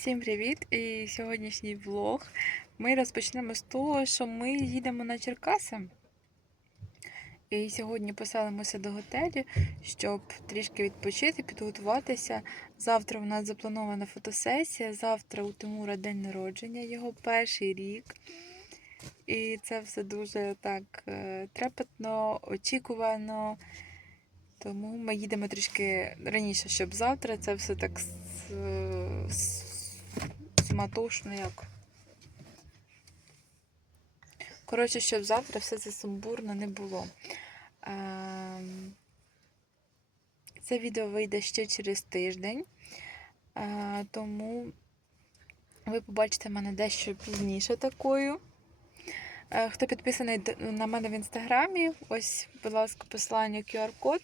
Е, Всім привіт! І сьогоднішній влог ми розпочнемо з того, що ми їдемо на Черкаси. І сьогодні поселимося до готелю, щоб трішки відпочити, підготуватися. Завтра у нас запланована фотосесія. Завтра у Тимура день народження, його перший рік. І це все дуже так е, трепетно, очікувано. Тому ми їдемо трішки раніше, щоб завтра це все так с- як. Коротше, щоб завтра все це сумбурно не було. Ем, Це відео вийде ще через тиждень, е, тому ви побачите мене дещо пізніше такою. Е, Хто підписаний на мене в інстаграмі, ось, будь ласка, посилання QR-код.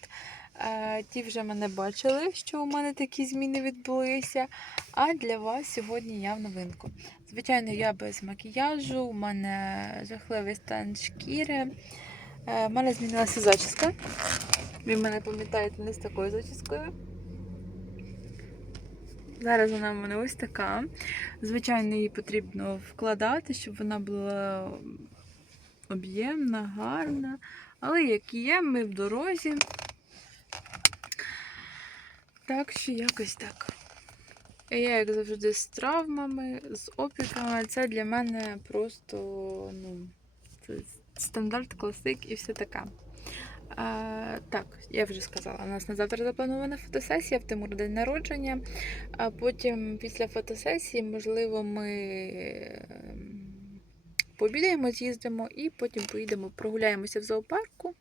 Е, Ті вже мене бачили, що у мене такі зміни відбулися. А для вас сьогодні я в новинку. Звичайно, я без макіяжу, у мене жахливий стан шкіри. Е, У мене змінилася зачіска. Ви мене пам'ятаєте не з такою зачіскою. Зараз вона в мене ось така. Звичайно, її потрібно вкладати, щоб вона була об'ємна, гарна. Але як є, ми в дорозі. Так що якось так. Я, як завжди, з травмами, з опіками. Це для мене просто ну, це стандарт, класик і все таке. А, так, я вже сказала, у нас на завтра запланована фотосесія в Тимур день народження. А потім після фотосесії, можливо, ми ем, пообідаємо, з'їздимо і потім поїдемо, прогуляємося в зоопарку.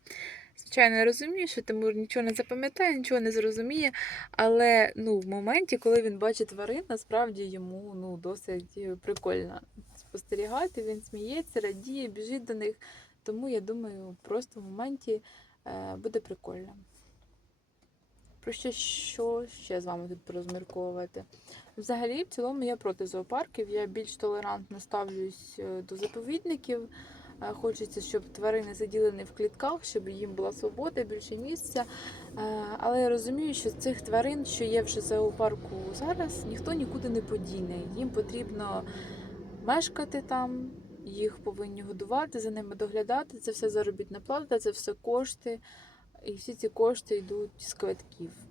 Звичайно, я розумію, що Тимур нічого не запам'ятає, нічого не зрозуміє, але ну, в моменті, коли він бачить тварин, насправді йому ну, досить е, прикольно спостерігати. Він сміється, радіє, біжить до них. Тому я думаю, просто в моменті е, буде прикольно. Про що, що ще з вами тут порозмірковувати? Взагалі, в цілому, я проти зоопарків. Я більш толерантно ставлюсь е, до заповідників. Е, Хочеться, щоб тварини сиділи не в клітках, щоб їм була свобода, більше місця. Е, Але я розумію, що цих тварин, що є вже зоопарку зараз, ніхто нікуди не подіне. Їм потрібно мешкати там, їх повинні годувати, за ними доглядати. Це все заробітна плата, це все кошти. І всі ці кошти йдуть з квитків.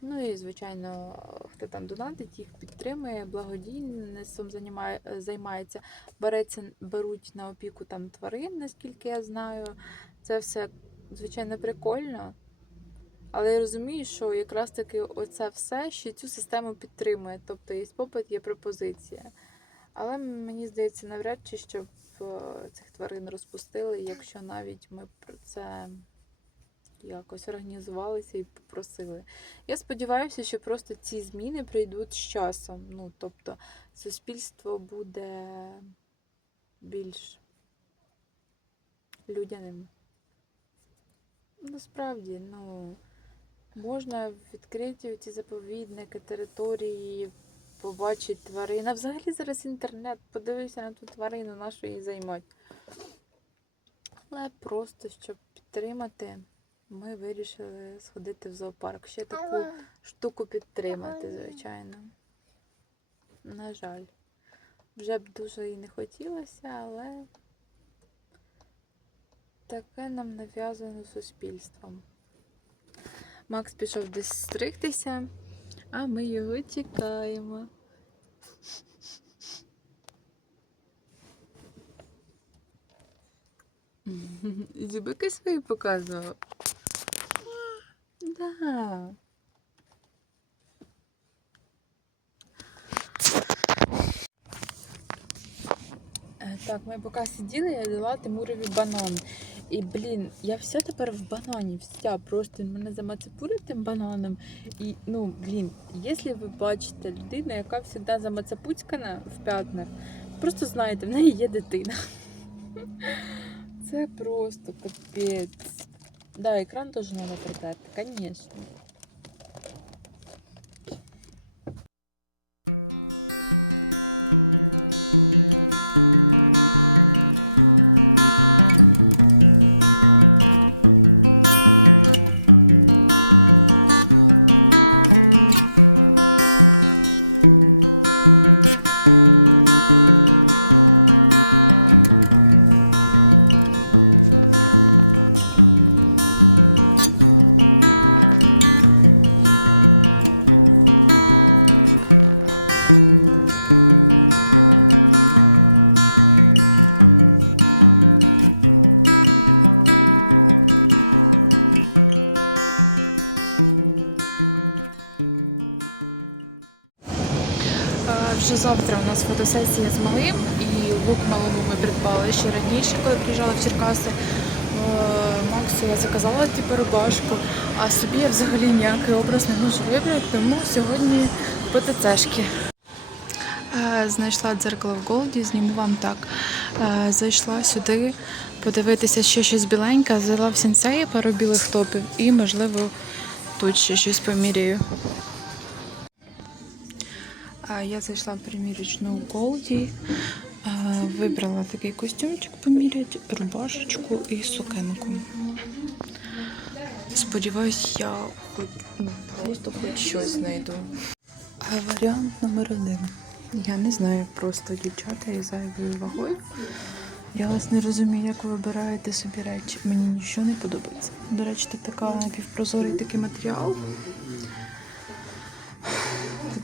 Ну і, звичайно, хто там донатить, їх підтримує, благодійництвом займає, займається, береться, беруть на опіку там тварин, наскільки я знаю. Це все, звичайно, прикольно. Але я розумію, що якраз таки оце все ще цю систему підтримує. Тобто є попит, є пропозиція. Але мені здається, навряд чи щоб е, цих тварин розпустили, якщо навіть ми про це якось організувалися і попросили. Я сподіваюся, що просто ці зміни прийдуть з часом. Ну, тобто, суспільство буде більш людяним. Насправді, ну, можна відкриті ці заповідники, території, побачити тварин. Взагалі зараз інтернет, подивися на ту тварину, на що її займати. Але просто, щоб підтримати, ми вирішили сходити в зоопарк. Ще таку штуку підтримати, звичайно. На жаль. Вже б дуже і не хотілося, але таке нам нав'язано суспільством. Макс пішов десь стригтися, а ми його чекаємо. І зубики свої показував. Да. Е, Так, ми поки сиділи, я дала Тимурові банан. І, блін, я вся тепер в банані, вся. Просто мене замацепурив тим бананом. І, ну, блін, якщо ви бачите людину, яка завжди замацепуцькана в п'ятнах, просто знаєте, в неї є дитина. Це просто капець. Да, экран тоже надо протерти, звісно. Вже завтра у нас фотосесія з малим, і лук малому ми придбали ще раніше, коли приїжджала в Черкаси. Е, Максу я заказала типу рубашку, а собі я взагалі ніякий образ не можу вибрати, тому сьогодні по ТЦшки. Е, Знайшла дзеркало в Голді, зніму вам так. Е, Зайшла сюди подивитися ще щось біленьке, взяла в сенсеї пару білих топів і, можливо, тут ще щось поміряю. Я зайшла в примірочну у Голді, вибрала такий костюмчик поміряти, рубашечку і сукенку. Сподіваюсь, я хоч ну, просто хоч щось знайду. А варіант номер один. Я не знаю просто дівчата із зайвою вагою. Я вас не розумію, як ви вибираєте собі речі. Мені нічого не подобається. До речі, така напівпрозорий такий матеріал.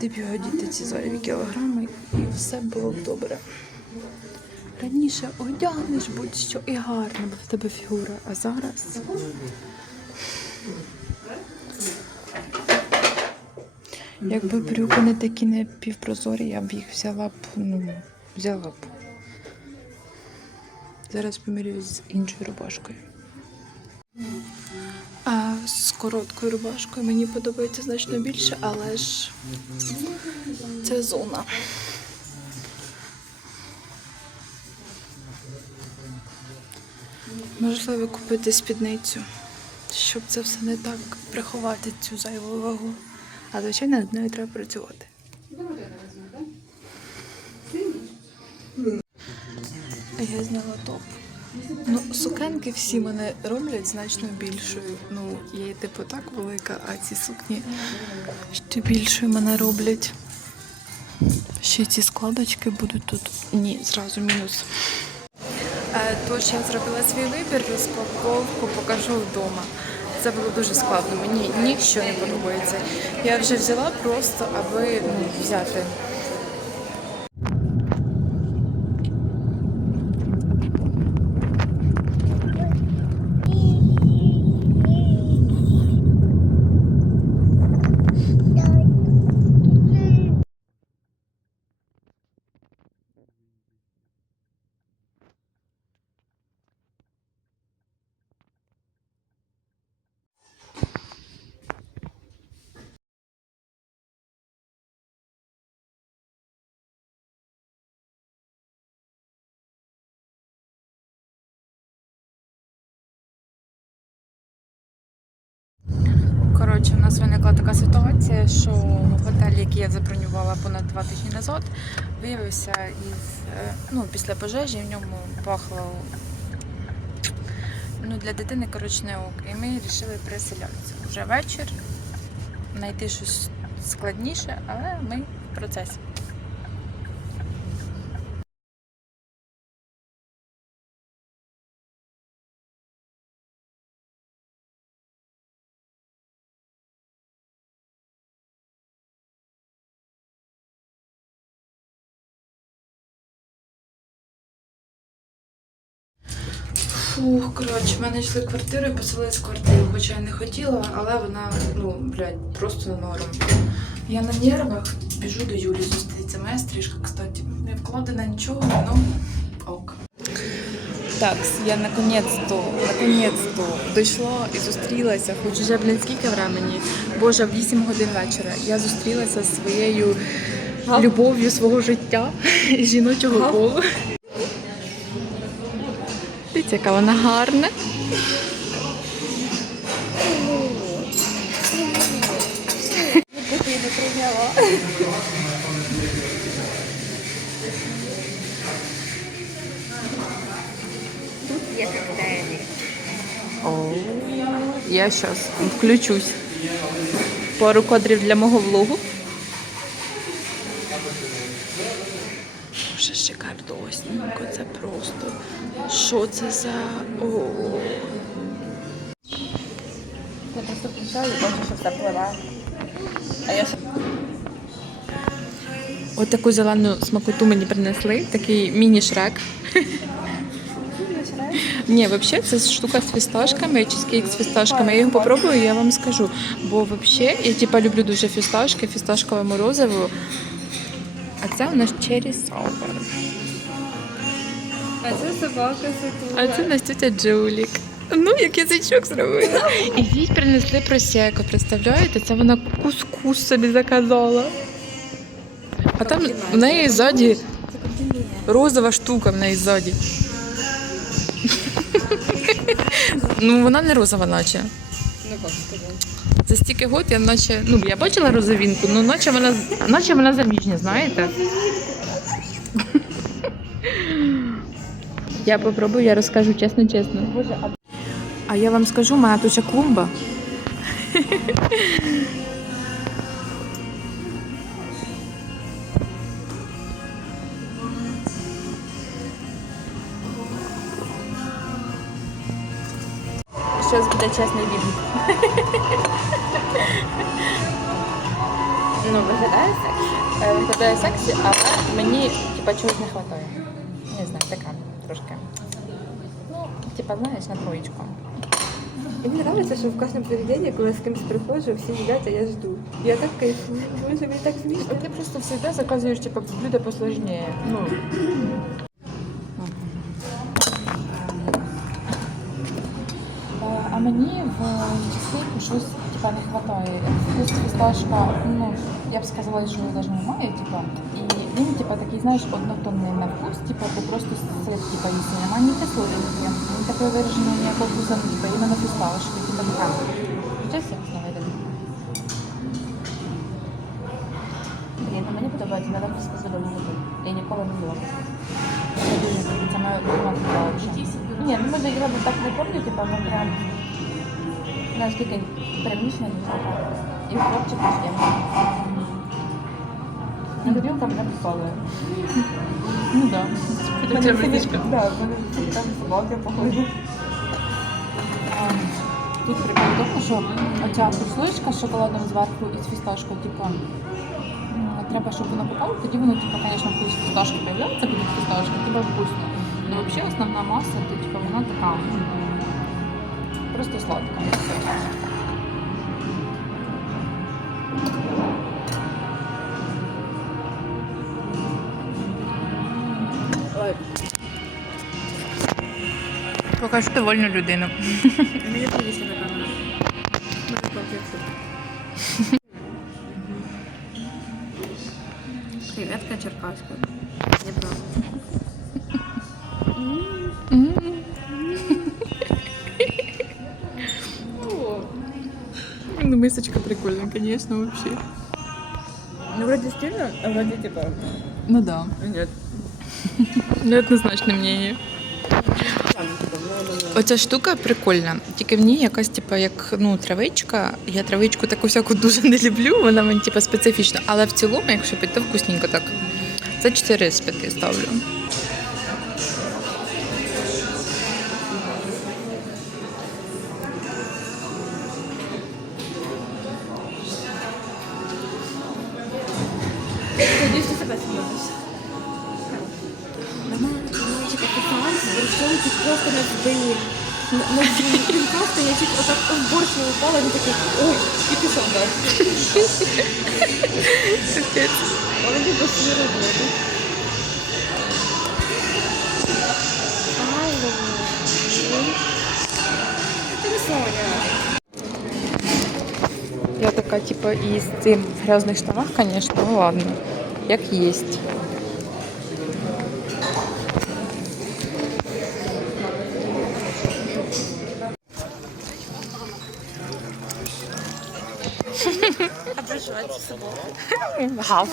Куди б ці зайві кілограми, і все було б добре. Раніше одягнеш будь-що і гарно, бо в тебе фігура, а зараз. Якби брюки не такі не півпрозорі, я б їх взяла б, ну, взяла б. Зараз помірюю з іншою рубашкою. Короткою рубашкою мені подобається значно більше, але ж це зона. Можливо, купити спідницю, щоб це все не так приховати цю зайву вагу. А звичайно, над нею треба працювати. Я зняла топ. Ну, сукенки всі мене роблять значно більшою. Ну, я типу так велика, а ці сукні ще більшою мене роблять. Ще ці складочки будуть тут. Ні, зразу мінус. Е, Тож я зробила свій вибір, розпаковку покажу вдома. Це було дуже складно. Мені нічого не подобається. Я вже взяла просто, аби ну, взяти. Коротше, у нас виникла така ситуація, що готель, який я забронювала понад два тижні назад, виявився із е, ну, після пожежі в ньому пахло ну, для дитини коротше не ок. І ми вирішили переселятися. Вже вечір, знайти щось складніше, але ми в процесі. Фух, коротше, в мене йшли квартиру і поселилась в квартиру, хоча я не хотіла, але вона, ну, блядь, просто норм. Я на нервах біжу до Юлі зустрітися. Моя стрижка, кстати, не вкладена нічого, ну ок. Так, я наконець-то, наконець-то дійшла і зустрілася, хоч уже, блін, скільки времени? Боже, в 8 годин вечора. Я зустрілася зі своєю любов'ю свого життя жіночого полу. Дивіться, яка вона гарна. Є коктейлі. О, я зараз включусь. Пару кадрів для мого влогу. Боже, шикардосненько, це просто. Що це за. О. Я просто включаю і бачу, що все пливе. А я От таку зелену смакоту мені принесли, такий міні-шрек. Ні, взагалі це штука з фісташками, чизкейк з фісташками. Я його попробую, я вам скажу. Бо взагалі я типа люблю дуже фісташки, фісташкове морозиво. А це у нас Черрі Саубер. А це собака А це Настя Джулік. Ну, як язичок зробила. І їй принесли просеку, представляєте? Це вона кускус собі заказала. А там в неї ззаді розова штука в неї ззаді. Ну, вона не розова, наче. Ну як сказати? За стільки год я наче. Ну, я бачила розовінку, ну наче вона наче вона заміжня, знаєте? Я попробую, я розкажу чесно, чесно. А я вам скажу, у мене тут ще клумба. Зараз буде чесний відгук. ну виглядає сексі. Е, Виглядає сексі, але мені типа чогось не вистачає. Не знаю, така трошки. Ну, типа, знаєш, на троєчку. І мені подобається, що в кожному заведенні, коли я з кимось приходжу, всі їдять, а я жду. Я так кайфую, боже, мені так смішно. Ти просто завжди заказуєш типа блюда посложніше. Ну. А мені в чеснику щось типа не вистачає. Вкус фісташка, ну я б сказала, що його навіть немає, типа. І він типа такий, знаєш, однотонний на вкус, типа ти просто сир типа їсти. Немає ні кислотки, ні такої вираженої ніякого вкусу, ну, типа іменно фісташки, типа така. Щось я не видно. Блін, ну мені подобається, але без позволення. Я ніколи не їла. Це дуже круто, це моя улюблена фісташка. Ні, ну може я так не пам'ятаю, типа, ну прям наскільки перемішано, не знаю. І хлопчик є. На тарілка мене посолує. Ну да. Мене всі- Да, вони там собаки походять. Тут прикол в тому, що оця кисличка з шоколадом зверху і з фісташкою, типу, треба, щоб воно попало, тоді воно, типу, звісно, вкус фісташки появляється, буде фісташка, типу вкусно. Ну, взагалі, основна маса, то, типу, вона така, просто сладка. все. Покажу довольну людину. мені привісно на камеру. Мене комплекси. Креветка черкаська. Неправда. Ну, мисочка прикольна, звісно, взагалі. Ну, вроде стильно, а вроде типа... Ну да. Нет. Ну, однозначне мнение. Оця штука прикольна, тільки в ній якась, типу, як ну, травичка. Я травичку таку всяку дуже не люблю, вона мені типу, специфічна. Але в цілому, якщо піти вкусненько так, це 4 з 5 ставлю. Просто на сбыли. На, на день просто я чуть вот так в борщ не упала, и такой, ой, и пішов дальше. Он не по свою работу. Алло. Ты не Соня. Я така, типу, і з цим в грязних штанах, звісно, ну ладно, як єсть. Гав.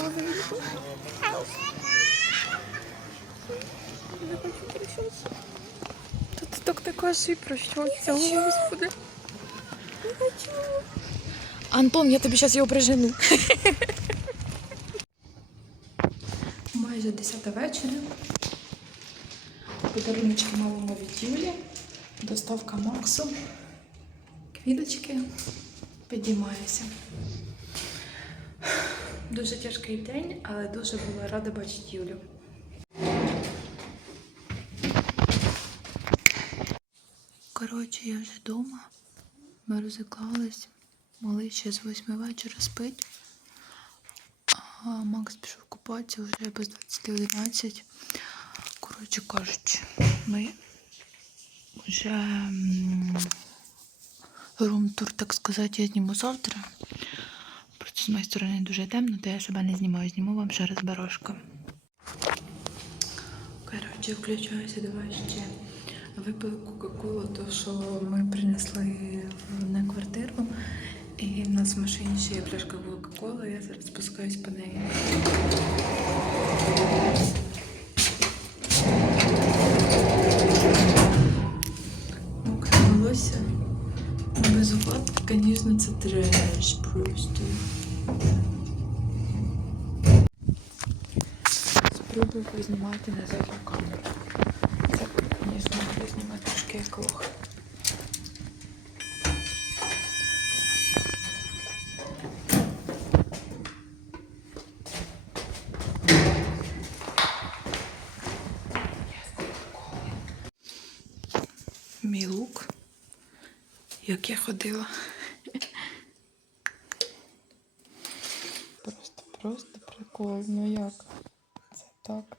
Та ти так не кажи про щось, господи. Антон, я тобі зараз його прижену. Майже 10 вечора. Подаруночки малому від Юлі. Доставка Максу. Квіточки. Підіймаюся. Дуже тяжкий день, але дуже була рада бачити Юлю. Коротше, я вже вдома. Ми розіклались. Малий ще з восьми вечора спить. А Макс пішов купатися вже без 20.11. Коротше кажучи, ми вже рум-тур, так сказати, я зніму завтра. З моєї сторони дуже темно, то я себе не знімаю. Зніму вам ще раз барашка. Коротше, включаюся, давай ще випили Кока-Колу, то що ми принесли на квартиру. І в нас в машині ще є пляшка Кока-Коли, я зараз спускаюсь по неї. Мокре волосся. Без звісно, це треш просто. Спробую познімати на задню камеру. Це, звісно, буду знімати трошки як лох. Мій лук, як я ходила. Просто, прикольно прикол. Ну як? Це так.